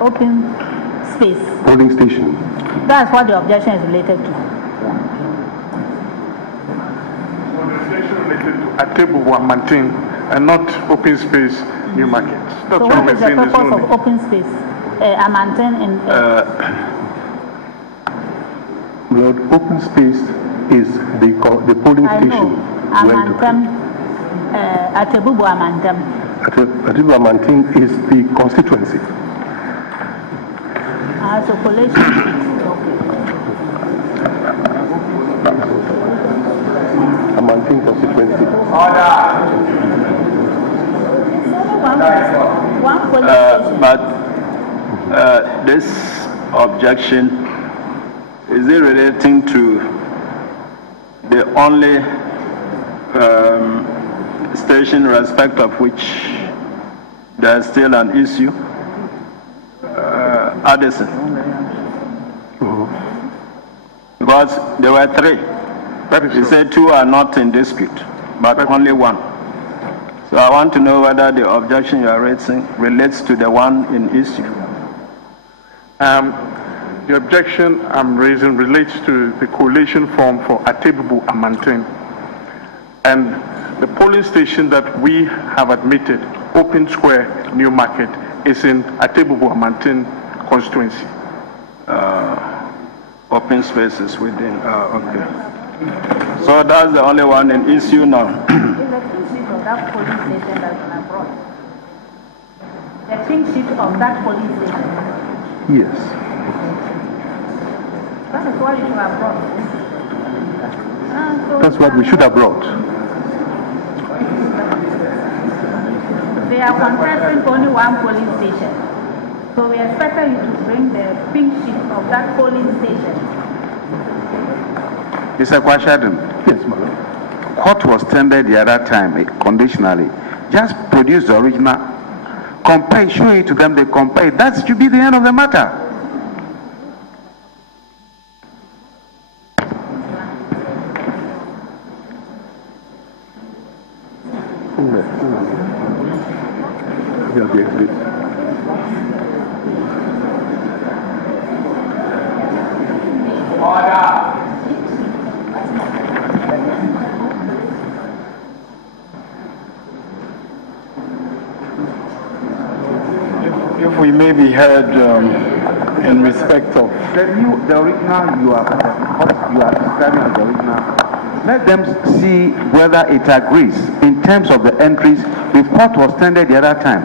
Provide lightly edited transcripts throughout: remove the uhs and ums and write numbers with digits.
open space. Polling station. That's what the objection is related to. Objection related to Atebubu and maintain and not open space, new markets. That's so what is the purpose of open space? Maintain in. Lord, open space is the polling station. Atebubu Amantem. Atebubu Amantem is the constituency. So collation. Amantem constituency. But this objection, is it relating to the only station in respect of which there is still an issue? Addison. Because there were three. You said two are not in dispute, but only one. So I want to know whether the objection you are raising relates to the one in issue. The objection I'm raising relates to the collation form for Atebubu and Maintain. And the polling station that we have admitted, Open Square, New Market, is in Atebubu and Maintain constituency. Open spaces within, okay. So that's the only one in issue now. That polling station that's been abroad. The pink sheet of that polling station. Yes. That is what you should have brought. That's what we should have brought. They are contesting only one polling station. So we expected you to bring the pink sheet of that polling station. Mr. Kwashadum. Yes, madam. What was tendered the other time, conditionally, just produce the original, compare, show it to them, they compare. That should be the end of the matter. If we may be heard in respect of The original you are describing as the original, let them see whether it agrees in terms of the entries with what was tendered the other time.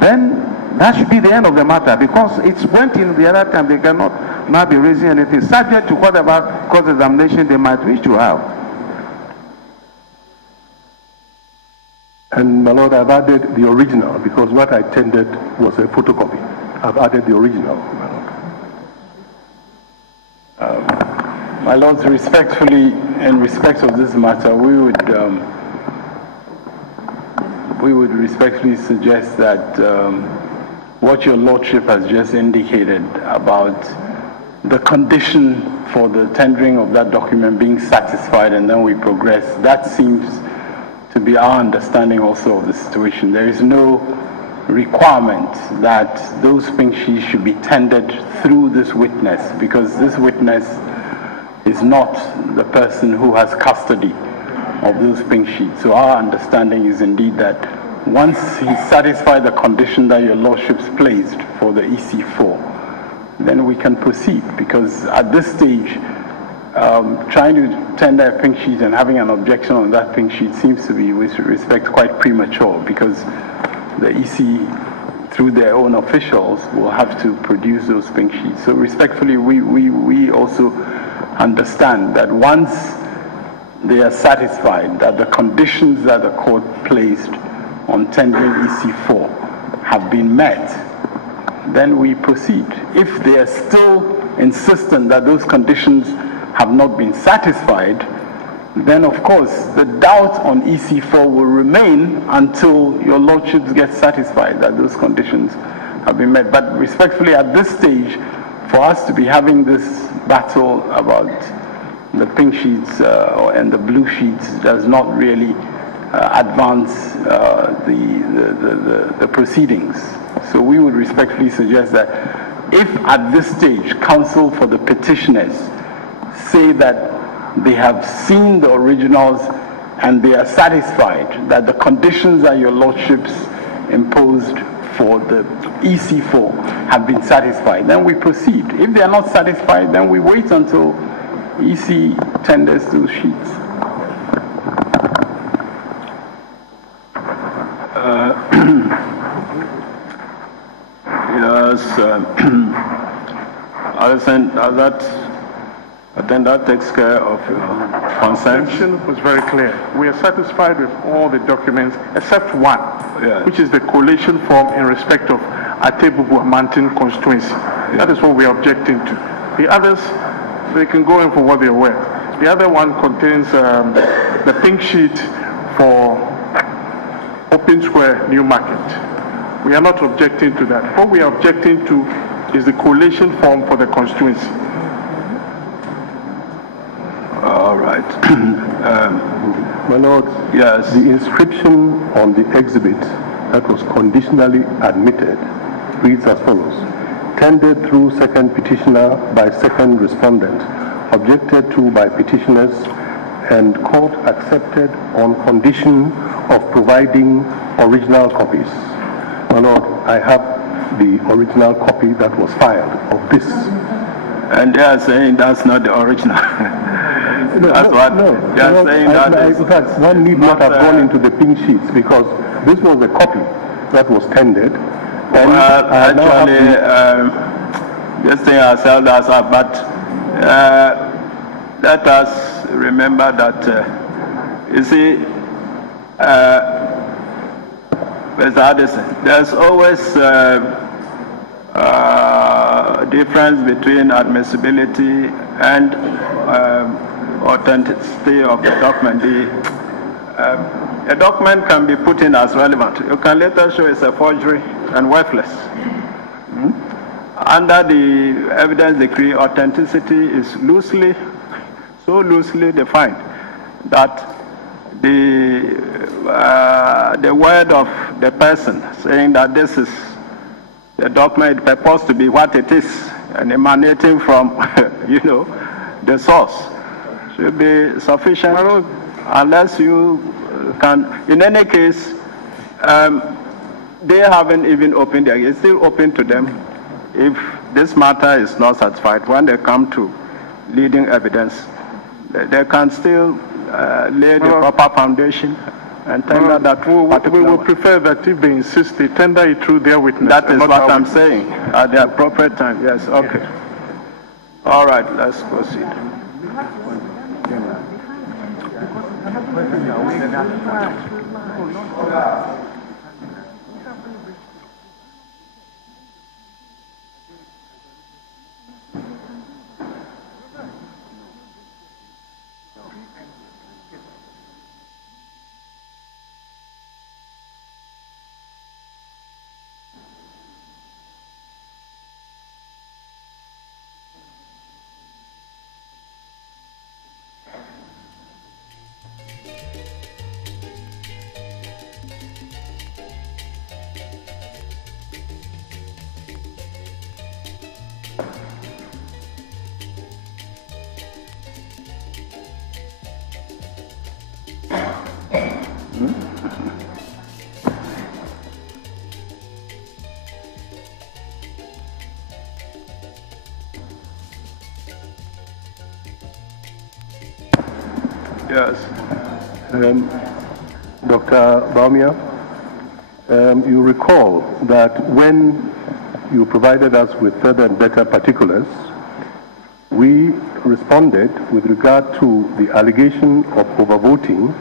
Then that should be the end of the matter, because it went in the other time. They cannot now be raising anything subject to whatever cross-examination they might wish to have. And my lord, I've added the original because what I tendered was a photocopy. I've added the original, my lord. my lords, respectfully, in respect of this matter, we would respectfully suggest that what your lordship has just indicated about the condition for the tendering of that document being satisfied and then we progress, that seems to be our understanding also of the situation. There is no requirement that those pink sheets should be tendered through this witness, because this witness is not the person who has custody of those pink sheets. So our understanding is indeed that once he's satisfied the condition that your lordships placed for the EC4, then we can proceed, because at this stage, trying to tender a pink sheet and having an objection on that pink sheet seems to be, with respect, quite premature, because the EC, through their own officials, will have to produce those pink sheets. So respectfully, we also understand that once they are satisfied that the conditions that the court placed on tendering EC4 have been met, then we proceed. If they are still insistent that those conditions have not been satisfied, then of course the doubt on EC4 will remain until your lordships get satisfied that those conditions have been met. But respectfully, at this stage, for us to be having this battle about the pink sheets and the blue sheets does not really advance the proceedings. So we would respectfully suggest that if at this stage counsel for the petitioners say that they have seen the originals and they are satisfied that the conditions that your lordships imposed for the EC4 have been satisfied, then we proceed. If they are not satisfied, then we wait until EC tenders those sheets. Yes, I think that takes care of your concerns. The objection was very clear. We are satisfied with all the documents except one, which is the collation form in respect of Atebubu Mountain constituency. That is what we are objecting to. The others, they can go in for what they are worth. The other one contains the pink sheet for Open Square New Market. We are not objecting to that. What we are objecting to is the collation form for the constituency. All right. My Lord, yes. The inscription on the exhibit that was conditionally admitted reads as follows: tendered through second petitioner by second respondent, objected to by petitioners, and court accepted on condition of providing original copies. My Lord, I have the original copy that was filed of this. And they are saying that's not the original. That's what they are saying. In fact, one need not have gone into the pink sheets because this was the copy that was tendered. Well, actually, this thing has held us up, but let us remember that, you see, Mr. Addison, there's always difference between admissibility and authenticity of the document. A document can be put in as relevant. You can later show it's a forgery and worthless. Under the evidence decree, authenticity is so loosely defined that the word of the person saying that this is the document purports to be what it is and emanating from, the source should be sufficient, unless you can. In any case, they haven't even opened their. It's still open to them. If this matter is not satisfied, when they come to leading evidence, they can still lay the proper foundation and tender that. We will prefer that if they insist, they tender it through their witness. That is what I'm saying. At the appropriate time. Yes. Okay. Yeah. All right. Let's proceed. Yes. Dr. Bawumia, you recall that when you provided us with further and better particulars, we responded with regard to the allegation of overvoting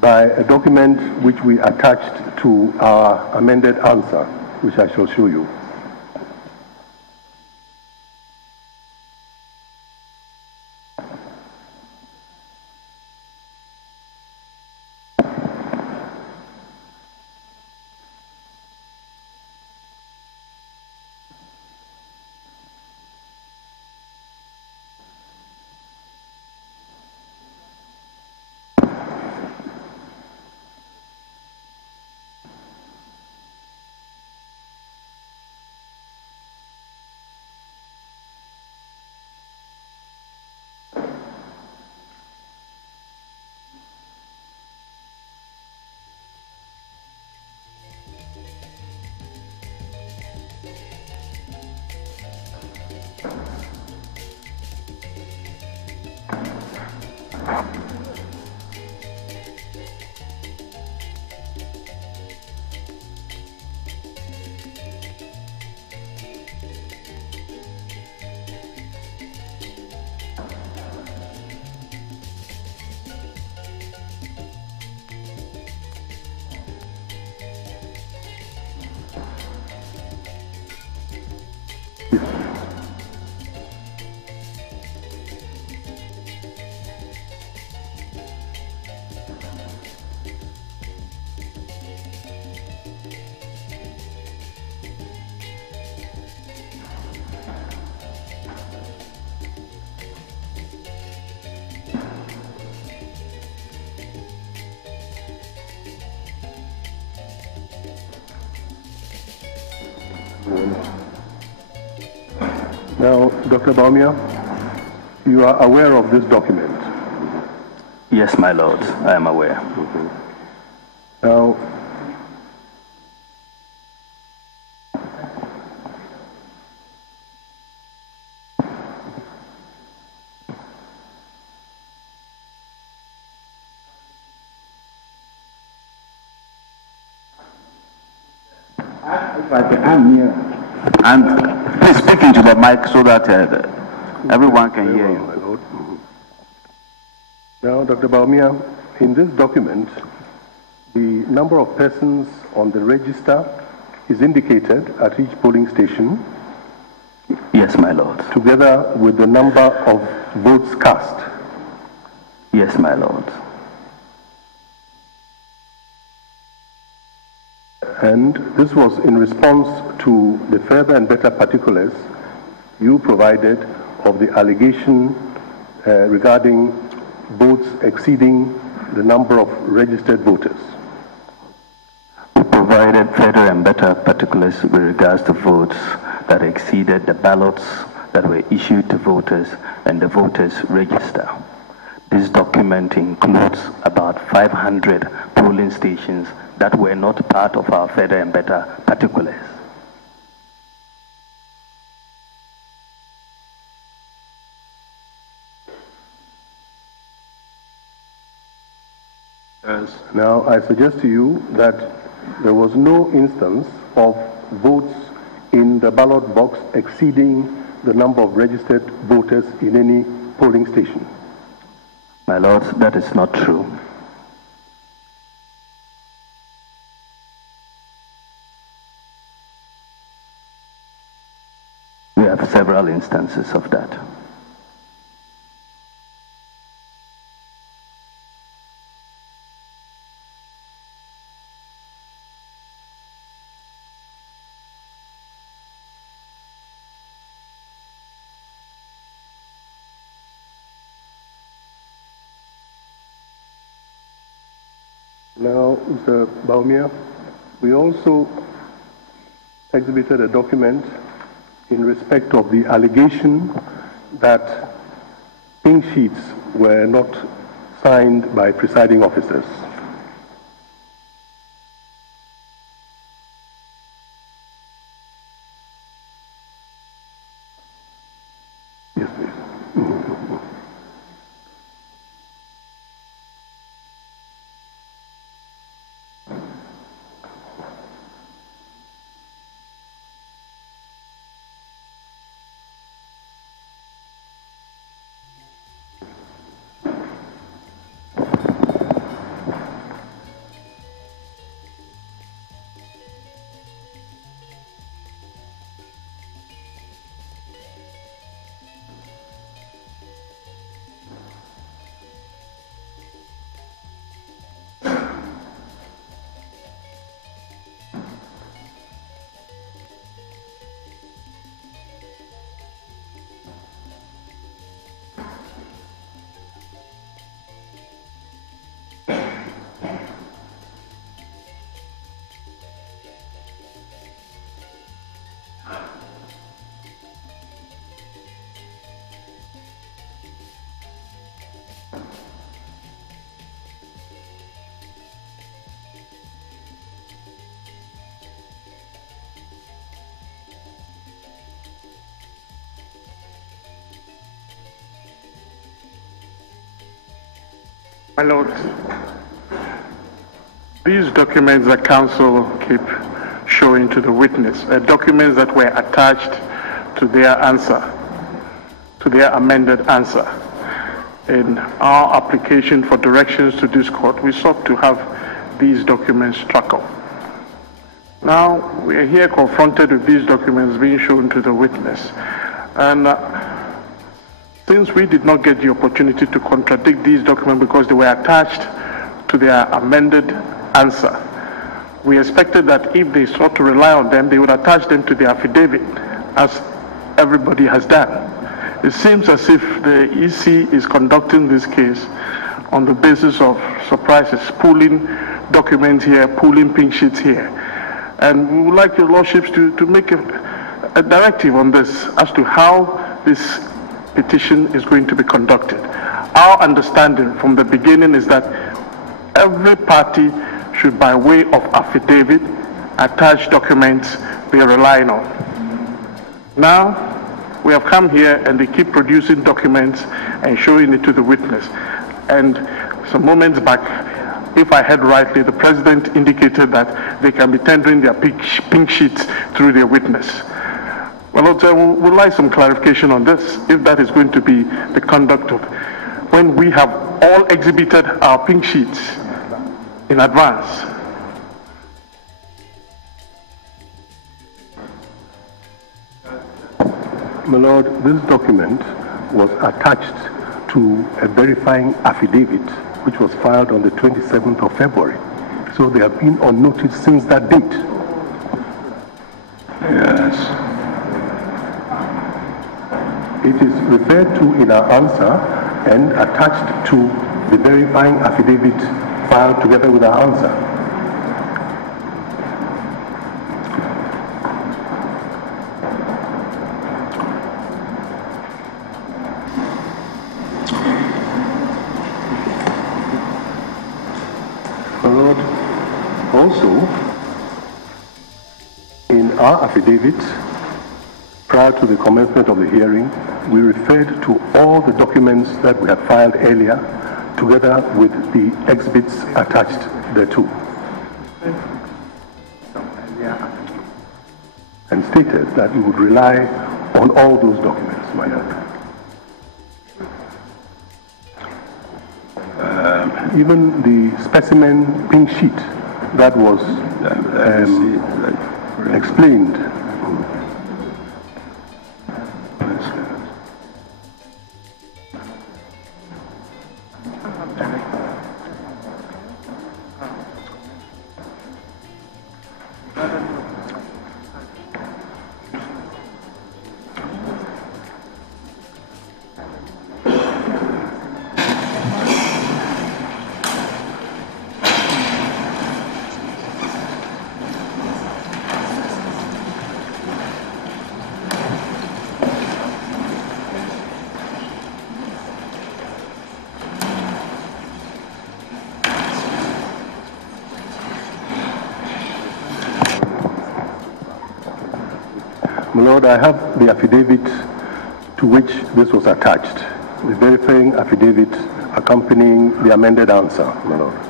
by a document which we attached to our amended answer, which I shall show you. Now, Dr. Bawumia, you are aware of this document? Yes, my lord, I am aware. Now, I'm here. And please speak into the mic so that everyone can hear you. Now, Dr. Bawumia, in this document, the number of persons on the register is indicated at each polling station. Yes, my lord. Together with the number of votes cast. Yes, my lord. And this was in response to the further and better particulars you provided of the allegation regarding votes exceeding the number of registered voters. We provided further and better particulars with regards to votes that exceeded the ballots that were issued to voters and the voters' register. This document includes about 500 polling stations that were not part of our further and better particulars. Yes. Now, I suggest to you that there was no instance of votes in the ballot box exceeding the number of registered voters in any polling station. My lord, that is not true. We have several instances of that. Now, Mr. Bawumia, we also exhibited a document in respect of the allegation that pink sheets were not signed by presiding officers. Yes, please. My Lord, these documents that counsel keep showing to the witness are documents that were attached to their answer, to their amended answer. In our application for directions to this court, we sought to have these documents struck off. Now, we are here confronted with these documents being shown to the witness. And since we did not get the opportunity to contradict these documents because they were attached to their amended answer, we expected that if they sought to rely on them, they would attach them to the affidavit, as everybody has done. It seems as if the EC is conducting this case on the basis of surprises, pulling documents here, pulling pink sheets here. And we would like your lordships to make a directive on this as to how this petition is going to be conducted. Our understanding from the beginning is that every party should, by way of affidavit, attach documents they are relying on. Now, we have come here and they keep producing documents and showing it to the witness. And some moments back, if I heard rightly, the president indicated that they can be tendering their pink sheets through their witness. Well, we would like some clarification on this, if that is going to be the conduct of when we have all exhibited our pink sheets in advance. My Lord, this document was attached to a verifying affidavit which was filed on the 27th of February. So they have been on notice since that date. Yes. It is referred to in our answer and attached to the verifying affidavit filed together with our answer. Lord, also, in our affidavit, prior to the commencement of the hearing, we referred to all the documents that we had filed earlier, together with the exhibits attached thereto, and stated that we would rely on all those documents, my Lord. Even the specimen pink sheet that was explained. My Lord, I have the affidavit to which this was attached, the verifying affidavit accompanying the amended answer, my Lord.